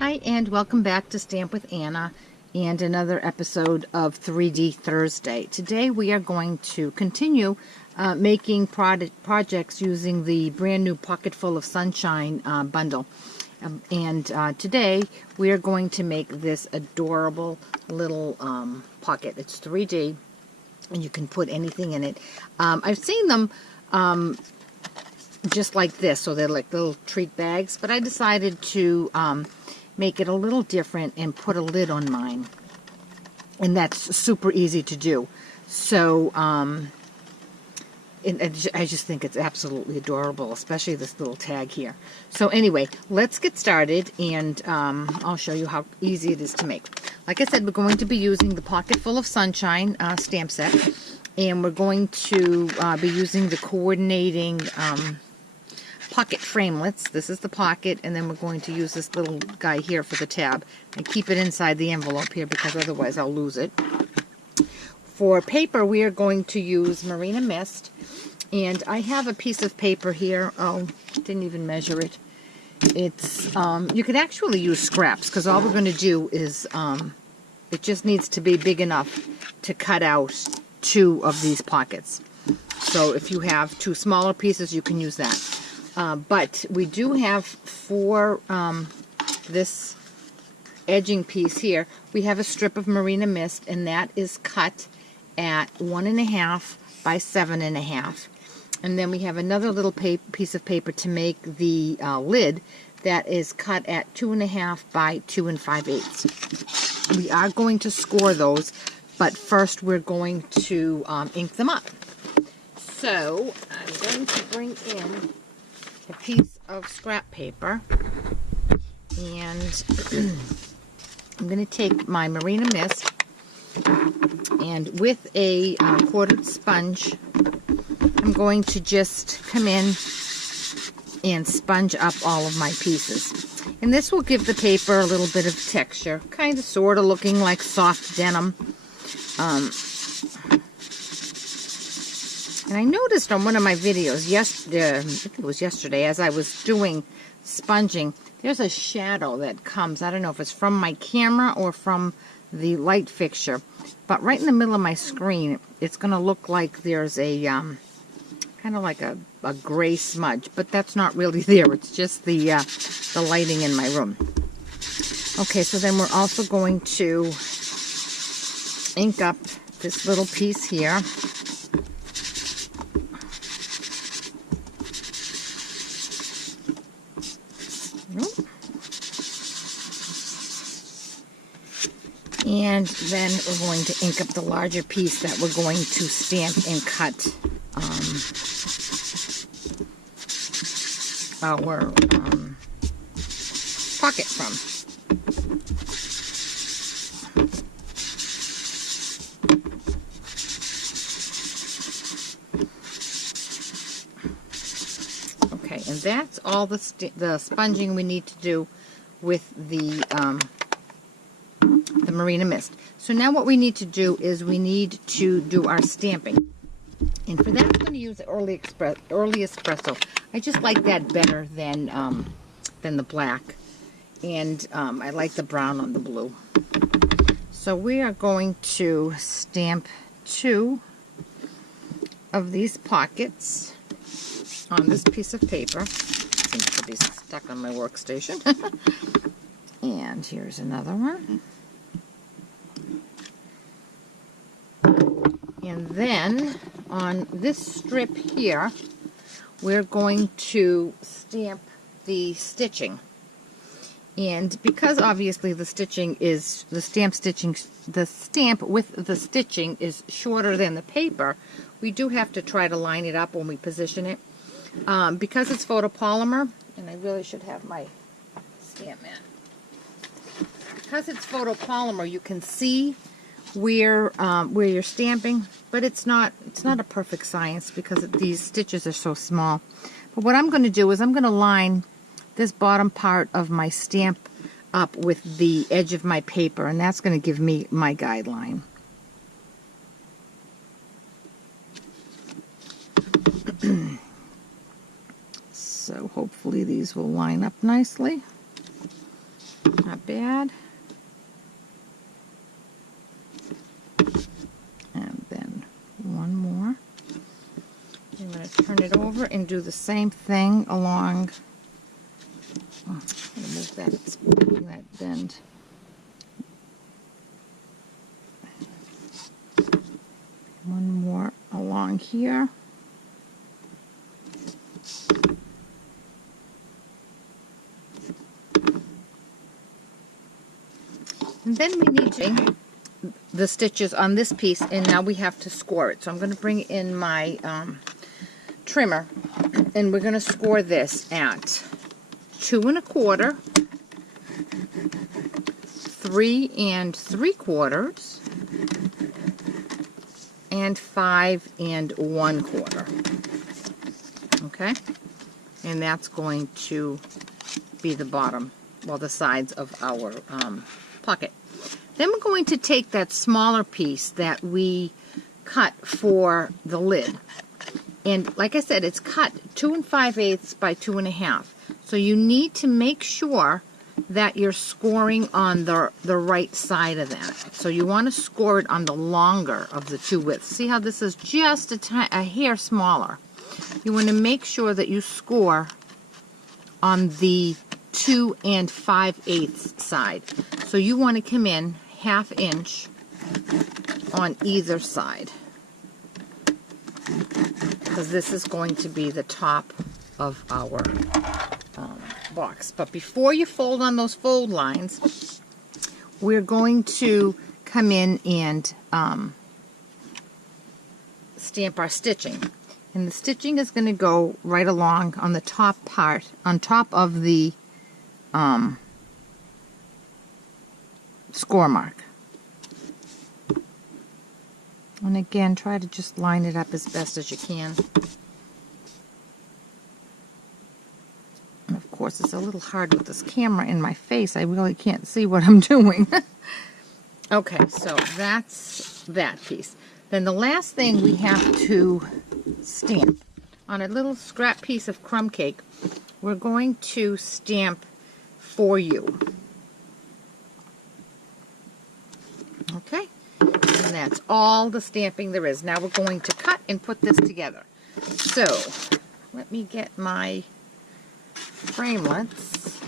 Hi, and welcome back to Stamp with Anna and another episode of 3D Thursday. Today we are going to continue making projects using the brand new Pocketful of Sunshine bundle. Today we are going to make this adorable little pocket. It's 3D and you can put anything in it. I've seen them just like this, so they're like little treat bags, but I decided to make it a little different and put a lid on mine, and that's super easy to do. So I just think it's absolutely adorable, especially this little tag here. So anyway, let's get started, and I'll show you how easy it is to make. Like I said, we're going to be using the Pocketful of Sunshine stamp set, and we're going to be using the coordinating pocket framelits. This is the pocket, and then we're going to use this little guy here for the tab and keep it inside the envelope here because otherwise I'll lose it. For paper, we are going to use Marina Mist, and I have a piece of paper here. Oh, didn't even measure it. It's you could actually use scraps because all we're going to do is it just needs to be big enough to cut out 2 of these pockets. So if you have 2 smaller pieces, you can use that. But we do have for this edging piece here, we have a strip of Marina Mist, and that is cut at 1.5 by 7.5. And then we have another little piece of paper to make the lid that is cut at 2.5 by 2 5/8. We are going to score those, but first we're going to ink them up. So I'm going to bring in a piece of scrap paper, and I'm going to take my Marina Mist, and with a quartered sponge I'm going to just come in and sponge up all of my pieces, and this will give the paper a little bit of texture, kind of sort of looking like soft denim. And I noticed on one of my videos, I think it was yesterday, as I was doing sponging, there's a shadow that comes. I don't know if it's from my camera or from the light fixture, but right in the middle of my screen, it's going to look like there's a kind of like a gray smudge, but that's not really there. It's just the lighting in my room. Okay, so then we're also going to ink up this little piece here. And then we're going to ink up the larger piece that we're going to stamp and cut our pocket from. Okay, and that's all the sponging we need to do with the Marina Mist. So now what we need to do is we need to do our stamping. And for that, I'm going to use the early espresso. I just like that better than the black. And I like the brown on the blue. So we are going to stamp 2 of these pockets on this piece of paper. Seems to be stuck on my workstation. And here's another one. And then on this strip here, we're going to stamp the stitching. And because obviously the stitching is, the stamp with the stitching is shorter than the paper, we do have to try to line it up when we position it. Because it's photopolymer, and I really should have my stamp mat. Because it's photopolymer, you can see where you're stamping, but it's not a perfect science because these stitches are so small. But what I'm going to do is I'm going to line this bottom part of my stamp up with the edge of my paper, and that's going to give me my guideline. So hopefully these will line up nicely. Not bad. And then one more. I'm going to turn it over and do the same thing along. Oh, I'm going to move that bend. One more along here. And then we need to the stitches on this piece, and now we have to score it. So I'm going to bring in my trimmer, and we're going to score this at 2 1/4, 3 3/4, and 5 1/4. Okay, and that's going to be the bottom, well, the sides of our pocket. Then we're going to take that smaller piece that we cut for the lid, and like I said, it's cut 2 5/8 by 2 1/2. So you need to make sure that you're scoring on the right side of that. So you want to score it on the longer of the two widths. See how this is just a hair smaller? You want to make sure that you score on the 2 5/8 side. So you want to come in 1/2 inch on either side, because this is going to be the top of our box. But before you fold on those fold lines, we're going to come in and stamp our stitching. And the stitching is going to go right along on the top part, on top of the score mark. And again, try to just line it up as best as you can. And of course, it's a little hard with this camera in my face. I really can't see what I'm doing. Okay, so that's that piece. Then the last thing we have to stamp on a little scrap piece of crumb cake, we're going to stamp "For You." Okay, and that's all the stamping there is. Now we're going to cut and put this together. So let me get my framelits.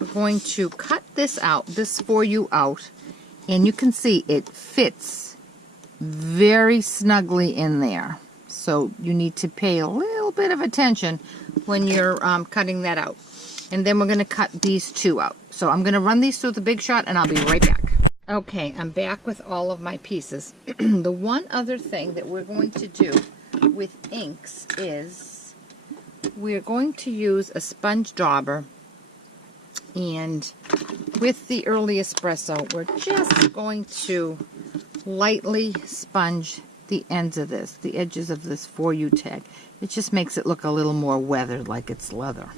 We're going to cut this out, this "For You" out, and you can see it fits very snugly in there. So you need to pay a little bit of attention when you're cutting that out. And then we're going to cut these two out. So I'm going to run these through the Big Shot, and I'll be right back. Okay, I'm back with all of my pieces. The one other thing that we're going to do with inks is we're going to use a sponge dauber, and with the Early Espresso, we're just going to lightly sponge the ends of this, the edges of this "For You" tag. It just makes it look a little more weathered, like it's leather.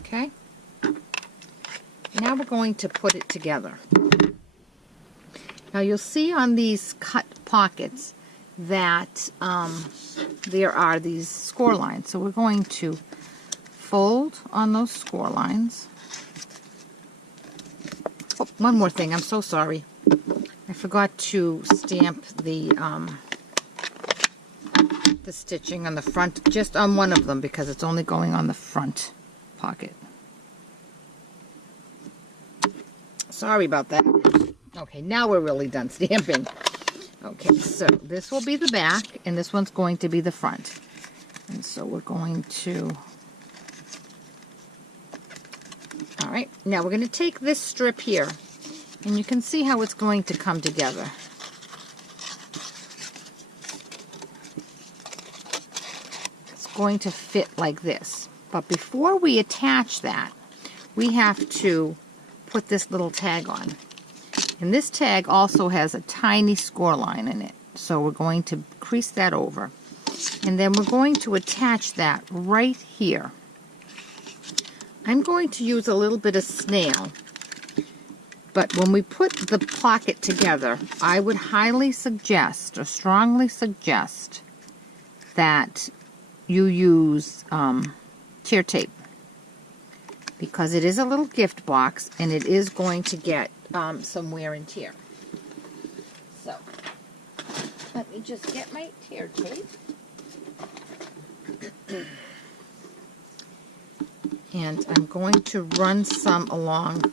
Okay? Now we're going to put it together. Now you'll see on these cut pockets that there are these score lines. So we're going to fold on those score lines. Oh, one more thing, I'm so sorry. I forgot to stamp the stitching on the front, just on one of them, because it's only going on the front pocket. Sorry about that. Okay, now we're really done stamping. Okay, so this will be the back, and this one's going to be the front. And so we're going to... Alright, now we're going to take this strip here, and you can see how it's going to come together. It's going to fit like this. But before we attach that, we have to put this little tag on. And this tag also has a tiny score line in it. So we're going to crease that over. And then we're going to attach that right here. I'm going to use a little bit of snail. But when we put the pocket together, I would highly suggest, or strongly suggest, that you use tear tape, because it is a little gift box and it is going to get some wear and tear. So let me just get my tear tape. And I'm going to run some along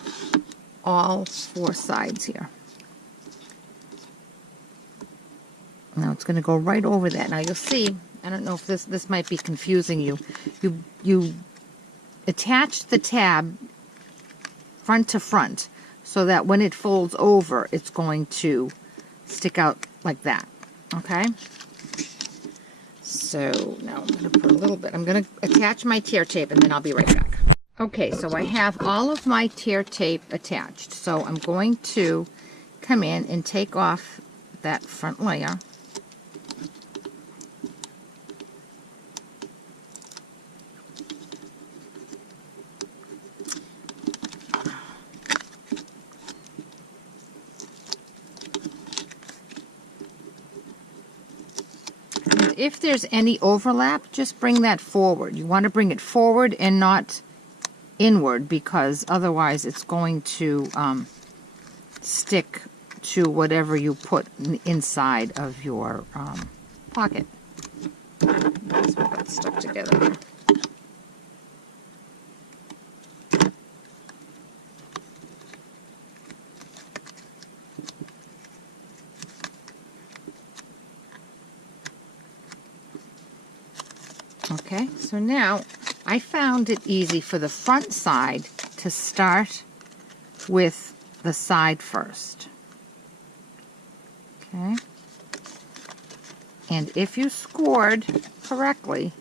all 4 sides here. Now it's going to go right over that. Now you'll see, I don't know if this might be confusing you. You attach the tab front to front so that when it folds over, it's going to stick out like that. Okay? So now I'm going to put a little bit. I'm going to attach my tear tape and then I'll be right back. Okay, so I have all of my tear tape attached. So I'm going to come in and take off that front layer. If there's any overlap, just bring that forward. You want to bring it forward and not inward, because otherwise it's going to stick to whatever you put inside of your pocket. This one got stuck together here. Okay, so now I found it easy for the front side to start with the side first. Okay, and if you scored correctly,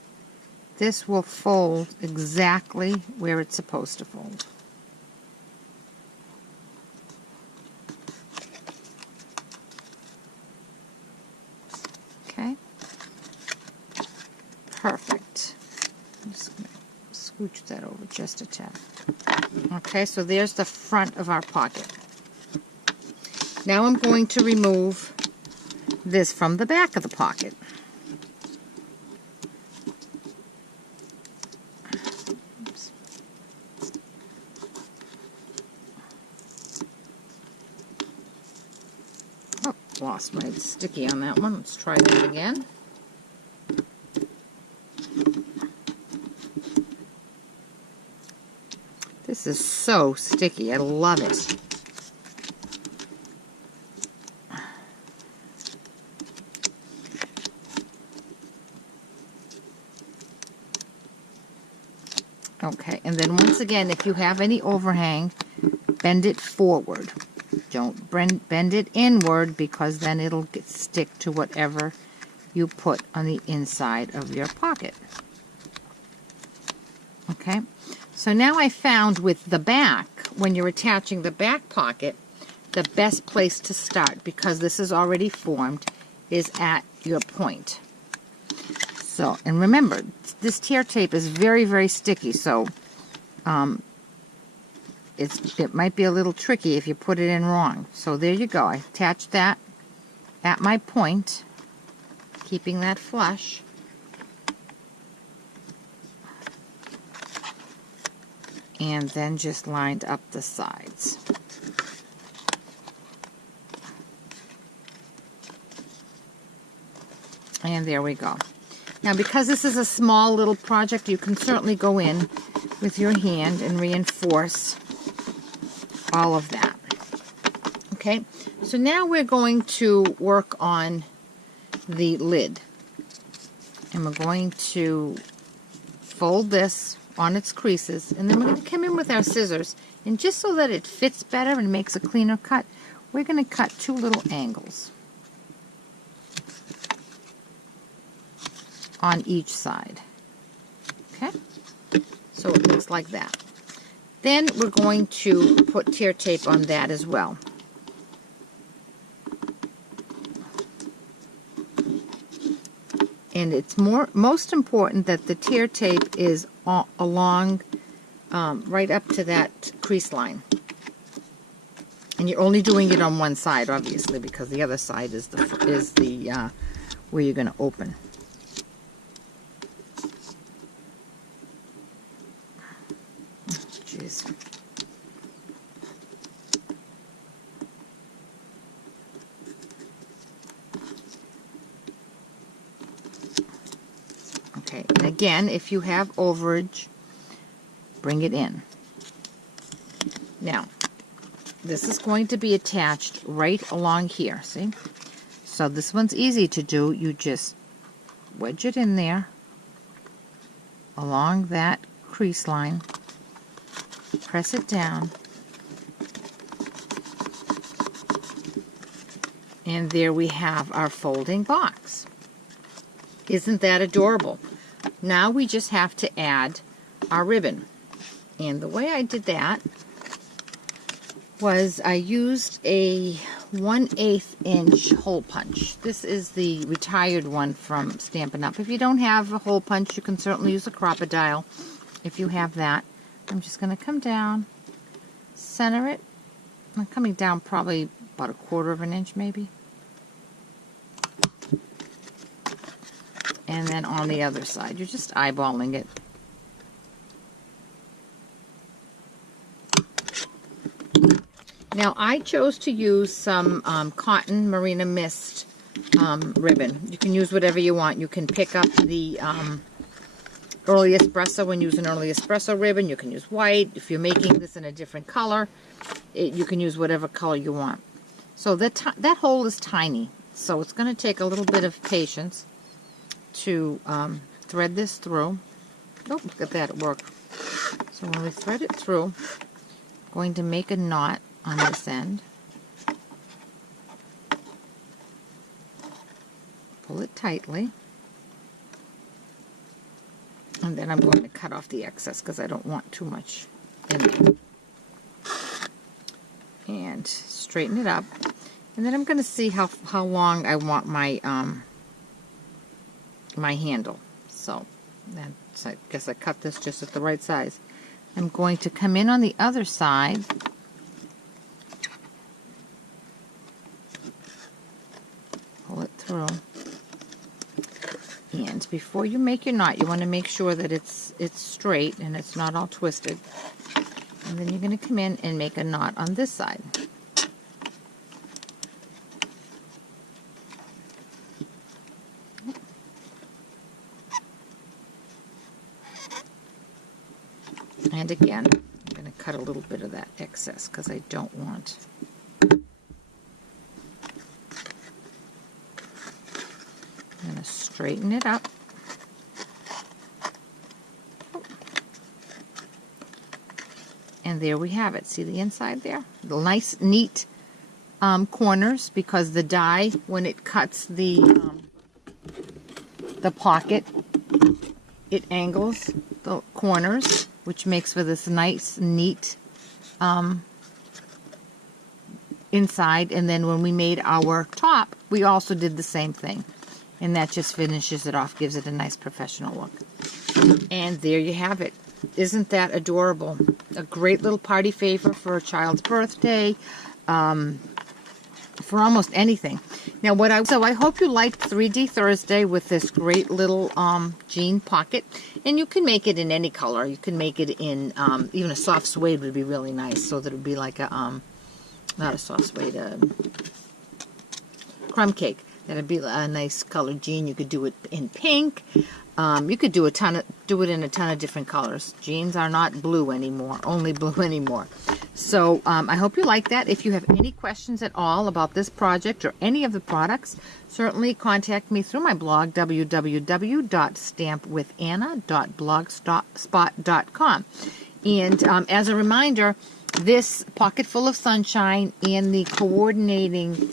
this will fold exactly where it's supposed to fold. Okay. Perfect. I'm just going to scooch that over just a tad. Okay, so there's the front of our pocket. Now I'm going to remove this from the back of the pocket. Oops. Oh, lost my sticky on that one. Let's try that again. This is so sticky. I love it. Okay, and then once again, if you have any overhang, bend it forward. Don't bend it inward, because then it'll stick to whatever you put on the inside of your pocket. Okay, so now I found with the back, when you're attaching the back pocket, the best place to start, because this is already formed, is at your point. So, and remember, this tear tape is very, very sticky, so it might be a little tricky if you put it in wrong. So there you go. I attached that at my point, keeping that flush. And then just lined up the sides. And there we go. Now, because this is a small little project, you can certainly go in with your hand and reinforce all of that. Okay, so now we're going to work on the lid. And we're going to fold this on its creases, and then we're going to come in with our scissors, and just so that it fits better and makes a cleaner cut, we're going to cut 2 little angles on each side. Okay, so it looks like that. Then we're going to put tear tape on that as well. And it's most important that the tear tape is along right up to that crease line. And you're only doing it on one side, obviously, because the other side is the where you're going to open. please. Okay, and again, if you have overage, bring it in. Now, this is going to be attached right along here, see? So this one's easy to do. You just wedge it in there along that crease line, press it down, and there we have our folding box. Isn't that adorable? Now we just have to add our ribbon. And the way I did that was I used a 1/8 inch hole punch. This is the retired one from Stampin' Up. If you don't have a hole punch, you can certainly use a crocodile if you have that. I'm just going to come down, center it. I'm coming down probably about 1/4 of an inch maybe. And then on the other side, you're just eyeballing it. Now, I chose to use some cotton Marina Mist ribbon. You can use whatever you want. You can pick up the early espresso and use an early espresso ribbon. You can use white. If you're making this in a different color, you can use whatever color you want. So that hole is tiny, so it's going to take a little bit of patience to thread this through. Oh, look at that, it worked. So when we thread it through, I'm going to make a knot on this end. Pull it tightly. And then I'm going to cut off the excess because I don't want too much in there. And straighten it up. And then I'm going to see how long I want my my handle. So that's, I guess I cut this just at the right size. I'm going to come in on the other side. Pull it through. And before you make your knot, you want to make sure that it's straight and it's not all twisted. And then you're going to come in and make a knot on this side. And again, I'm going to cut a little bit of that excess because I don't want. I'm going to straighten it up. And there we have it. See the inside there? The nice, neat corners, because the die, when it cuts the pocket, it angles the corners, which makes for this nice, neat inside. And then when we made our top, we also did the same thing. And that just finishes it off, gives it a nice professional look. And there you have it. Isn't that adorable? A great little party favor for a child's birthday, for almost anything. Now, so I hope you liked 3D Thursday with this great little jean pocket. And you can make it in any color. You can make it in, even a soft suede would be really nice, so that it would be like a, not a soft suede, a crumb cake. That would be a nice colored jean. You could do it in pink. You could do it in a ton of different colors. Jeans are not blue anymore, only blue anymore. So I hope you like that. If you have any questions at all about this project or any of the products, certainly contact me through my blog, www.stampwithanna.blogspot.com. And as a reminder, this Pocketful of Sunshine and the coordinating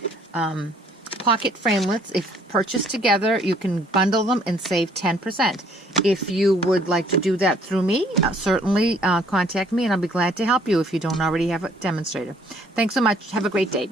pocket framelits, if purchased together, you can bundle them and save 10%. If you would like to do that through me, certainly contact me and I'll be glad to help you if you don't already have a demonstrator. Thanks so much. Have a great day.